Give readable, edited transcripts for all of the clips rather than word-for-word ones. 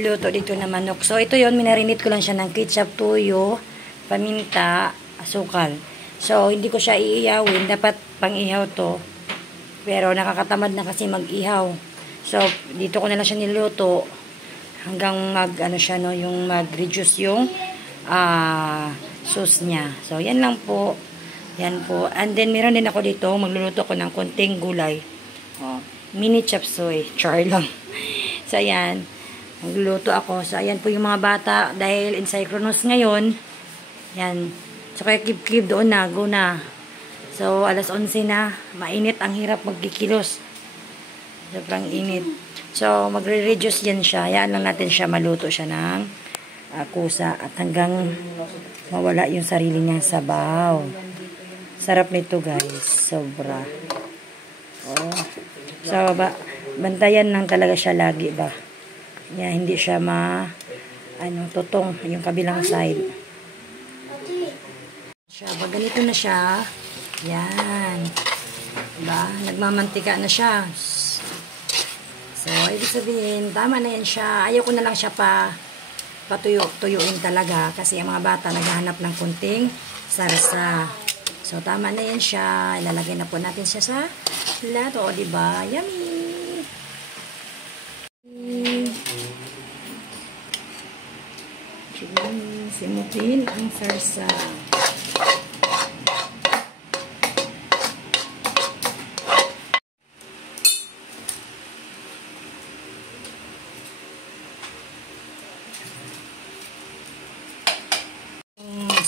niluto dito na manok. So, ito yon, minarinate ko lang siya ng ketchup, tuyo, paminta, asukal. So, hindi ko siya iiyawin. Dapat pang-ihaw to. Pero, nakakatamad na kasi mag-ihaw. So, dito ko na lang siya niluto hanggang siya, no, yung mag-reduce yung sauce niya. So, yan lang po. Yan po. And then, meron din ako dito. Magluluto ko ng konting gulay. Oh, mini chop suey. Char lang. So, ayan. Magluluto ako. So, ayan po yung mga bata. Dahil in synchronous ngayon. Yan. So, kaya keep doon na. Go na. So, alas 11 na. Mainit. Ang hirap magkikilos. Sobrang init. So, magre-reduce yan siya. Hayaan lang natin siya. Maluto siya ng kusa. At hanggang mawala yung sarili niyang sabaw. Sarap nito, guys. Sobra. Oh. So, bantayan lang talaga siya lagi ba. Yeah, hindi siya tutong yung kabilang side. Pag ganito na siya, yan. Diba? Nagmamantika na siya. So, ibig sabihin, tama na yan siya. Ayaw ko na lang siya patuyuin talaga kasi ang mga bata naghahanap ng kunting sarsa. So, tama na yan siya. Ilalagay na po natin siya sa plato. O, diba? Yummy! Simutin ang sarsa.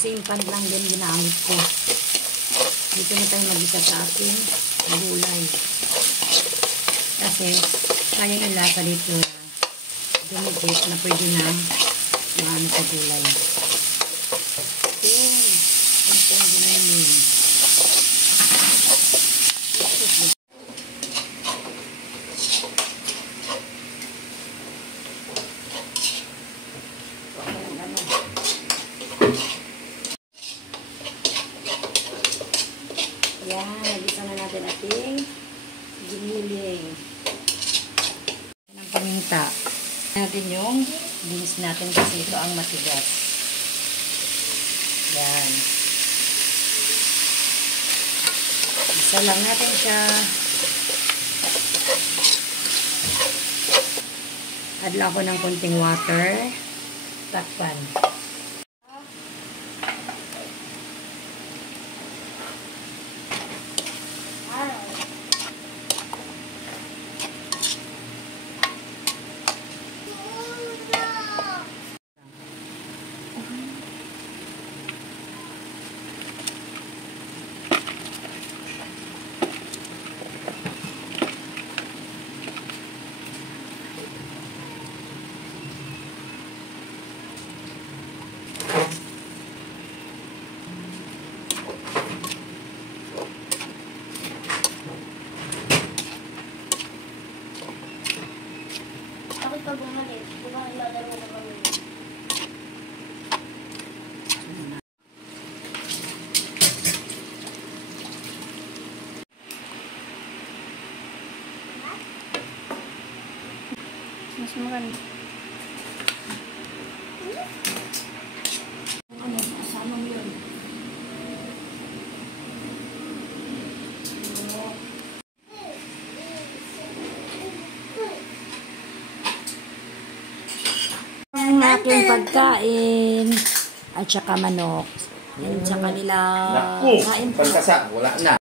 Same pan lang din ginamit ko. Dito na tayo mag-isa sa ating gulay. Kasi kaya yung lasa dito dumikit na pwede na maano sa gulay. Yun. Ito ang ginamit. Yan, nagisa na natin ating giniling. Yan ang paminta. Natin yung beans natin kasi ito ang matigas. Yan. Isa lang natin siya. Adla ko ng konting water. Takpan. Pag bumalik, di ba ilalaro ko kami? Mas maganda. Ano? Asama mo yun? Ang aking pagkain at saka manok. Yan sa kanila. Naku, pagkasa, wala na.